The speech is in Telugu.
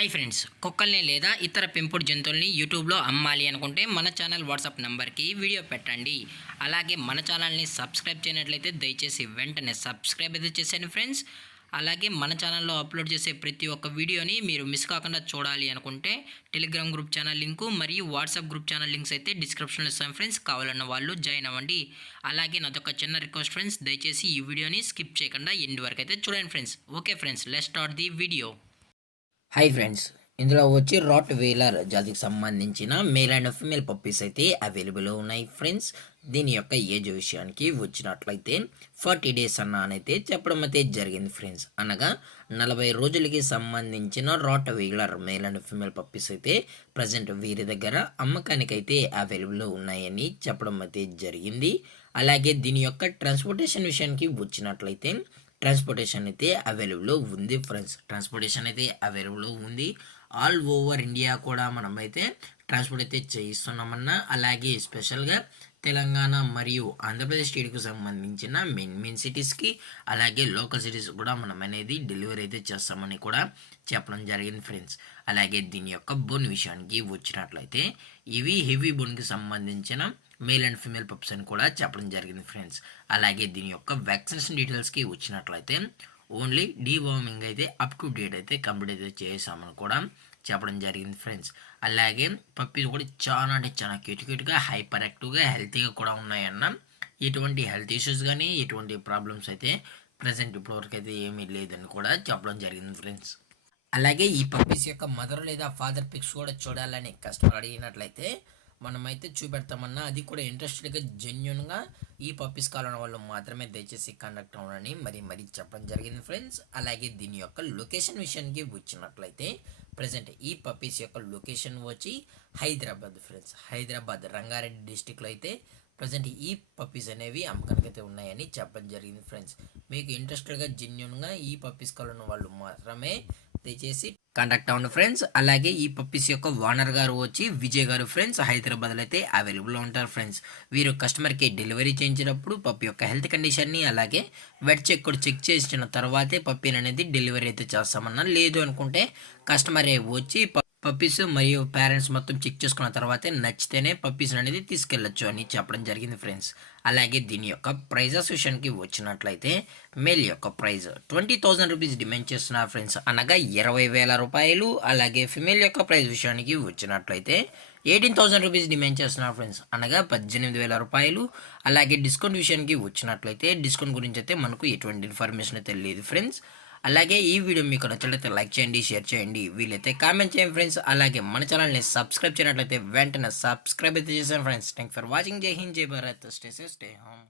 హాయ్ ఫ్రెండ్స్, కుక్కల్ని లేదా ఇతర పెంపుడు జంతువుల్ని యూట్యూబ్లో అమ్మాలి అనుకుంటే మన ఛానల్ వాట్సాప్ నెంబర్కి వీడియో పెట్టండి. అలాగే మన ఛానల్ని సబ్స్క్రైబ్ చేయనట్లయితే దయచేసి వెంటనే సబ్స్క్రైబ్ అయితే చేసేయండి ఫ్రెండ్స్. అలాగే మన ఛానల్లో అప్లోడ్ చేసే ప్రతి ఒక్క వీడియోని మీరు మిస్ కాకుండా చూడాలి అనుకుంటే టెలిగ్రామ్ గ్రూప్ ఛానల్ లింకు మరియు వాట్సాప్ గ్రూప్ ఛానల్ లింక్స్ అయితే డిస్క్రిప్షన్లో ఇస్తాను ఫ్రెండ్స్. కావాలన్న వాళ్ళు జాయిన్ అవ్వండి. అలాగే నాదొక చిన్న రిక్వెస్ట్ ఫ్రెండ్స్, దయచేసి ఈ వీడియోని స్కిప్ చేయకుండా ఎండ్ వరకు అయితే చూడండి friends. Okay friends, let's start the video. Hi friends, ఇందులో వచ్చి రాట్ వీలర్ జాతికి సంబంధించిన మేల్ అండ్ ఫీమేల్ పప్పీస్ అయితే అవైలబుల్ ఉన్నాయి ఫ్రెండ్స్. దీని యొక్క ఏజ్ విషయానికి వచ్చినట్లయితే 40 డేస్ అయితే చెప్పడం అయితే జరిగింది ఫ్రెండ్స్. అనగా 40 రోజులకి సంబంధించిన rottweiler male and female puppies అయితే ప్రజెంట్ వీరి దగ్గర అమ్మకానికి అయితే అవైలబుల్ ఉన్నాయని చెప్పడం అయితే జరిగింది. అలాగే దీని యొక్క ట్రాన్స్పోర్టేషన్ విషయానికి వచ్చినట్లయితే ట్రాన్స్పోర్టేషన్ అయితే అవైలబుల్ ఉంది ఫ్రెండ్స్. ట్రాన్స్పోర్టేషన్ అయితే అవైలబుల్ ఉంది. ఆల్ ఓవర్ ఇండియా కూడా మనమైతే ట్రాన్స్పోర్ట్ అయితే చేయిస్తున్నామన్నా. అలాగే స్పెషల్గా తెలంగాణ మరియు ఆంధ్రప్రదేశ్ స్టేట్కి సంబంధించిన మెయిన్ సిటీస్కి అలాగే లోకల్ సిటీస్ కూడా మనం అనేది డెలివరీ అయితే చేస్తామని కూడా చెప్పడం జరిగింది ఫ్రెండ్స్. అలాగే దీని యొక్క బోన్ విషయానికి వచ్చినట్లయితే ఇవి హెవీ బోన్కి సంబంధించిన మేల్ అండ్ ఫీమేల్ పప్స్ అని కూడా చెప్పడం జరిగింది ఫ్రెండ్స్. అలాగే దీని యొక్క వ్యాక్సినేషన్ డీటెయిల్స్కి వచ్చినట్లయితే ఓన్లీ డీవార్మింగ్ అయితే అప్ టు డేట్ అయితే కంప్లీట్ అయితే చేసామని కూడా చెప్పడం జరిగింది ఫ్రెండ్స్. అలాగే పప్పీలు కూడా చాలా అంటే చాలా క్యూట్గా హైపర్ యాక్టివ్గా హెల్తీగా కూడా ఉన్నాయన్న. ఎటువంటి హెల్త్ ఇష్యూస్ కానీ ఎటువంటి ప్రాబ్లమ్స్ అయితే ప్రజెంట్ ఇప్పటివరకు అయితే ఏమీ లేదని కూడా చెప్పడం జరిగింది ఫ్రెండ్స్. అలాగే ఈ పప్పీస్ యొక్క మదర్ లేదా ఫాదర్ పిక్స్ కూడా చూడాలని కస్టమర్ అడిగినట్లయితే మనమైతే చూపెడతామన్నా. అది కూడా ఇంట్రెస్టెడ్గా జెన్యున్గా ఈ పప్పీస్ కావాలన్న వాళ్ళు మాత్రమే దయచేసి కండక్ట్ అవ్వాలని మరీ చెప్పడం జరిగింది ఫ్రెండ్స్. అలాగే దీని యొక్క లొకేషన్ విషయానికి వచ్చినట్లయితే ప్రజెంట్ ఈ పప్పీస్ యొక్క లొకేషన్ వచ్చి హైదరాబాద్ ఫ్రెండ్స్. హైదరాబాద్ రంగారెడ్డి డిస్టిక్లో అయితే ప్రజెంట్ ఈ పప్పీస్ అనేవి అమ్మకానికి అయితే ఉన్నాయని చెప్పడం జరిగింది ఫ్రెండ్స్. మీకు ఇంట్రెస్టెడ్గా జెన్యున్గా ఈ పప్పీస్ కావాలన్న వాళ్ళు మాత్రమే దయచేసి కాంటాక్ట్ అవ్వండి ఫ్రెండ్స్. అలాగే ఈ పప్పీస్ యొక్క ఓనర్ గారు వచ్చి విజయ్ గారు ఫ్రెండ్స్. హైదరాబాద్లో అయితే అవైలబుల్లో ఉంటారు ఫ్రెండ్స్. వీరు కస్టమర్కి డెలివరీ చేయించినప్పుడు పప్పి యొక్క హెల్త్ కండిషన్ని అలాగే వెట్ చెక్ కూడా చెక్ చేసిన తర్వాతే పప్పీని అనేది డెలివరీ అయితే చేస్తామన్నా. లేదు అనుకుంటే కస్టమరే వచ్చి పప్పీస్ మరియు పేరెంట్స్ మొత్తం చెక్ చేసుకున్న తర్వాతే నచ్చితేనే పప్పీస్ అనేది తీసుకెళ్ళచ్చు అని చెప్పడం జరిగింది ఫ్రెండ్స్. అలాగే దీని యొక్క ప్రైజెస్ విషయానికి వచ్చినట్లయితే మేల్ యొక్క ప్రైజ్ 20,000 రూపీస్ డిమాండ్ చేస్తున్నారు ఫ్రెండ్స్, అనగా 20,000 రూపాయలు. అలాగే ఫిమేల్ యొక్క ప్రైజ్ విషయానికి వచ్చినట్లయితే 18,000 రూపీస్ డిమాండ్ చేస్తున్నారు ఫ్రెండ్స్, అనగా 18,000 రూపాయలు. అలాగే డిస్కౌంట్ విషయానికి వచ్చినట్లయితే డిస్కౌంట్ గురించి అయితే మనకు ఎటువంటి ఇన్ఫర్మేషన్ అయితే లేదు ఫ్రెండ్స్. అలాగే ఈ వీడియో మీకు నచ్చినట్లయితే లైక్ చేయండి, షేర్ చేయండి, వీలైతే కామెంట్ చేయండి ఫ్రెండ్స్. అలాగే మన ఛానల్ని సబ్స్క్రైబ్ చేయనట్లయితే వెంటనే సబ్స్క్రైబ్ అయితే చేసాను ఫ్రెండ్స్. Thank for watching. జై హింద్, జై Bharat, stay safe, stay home.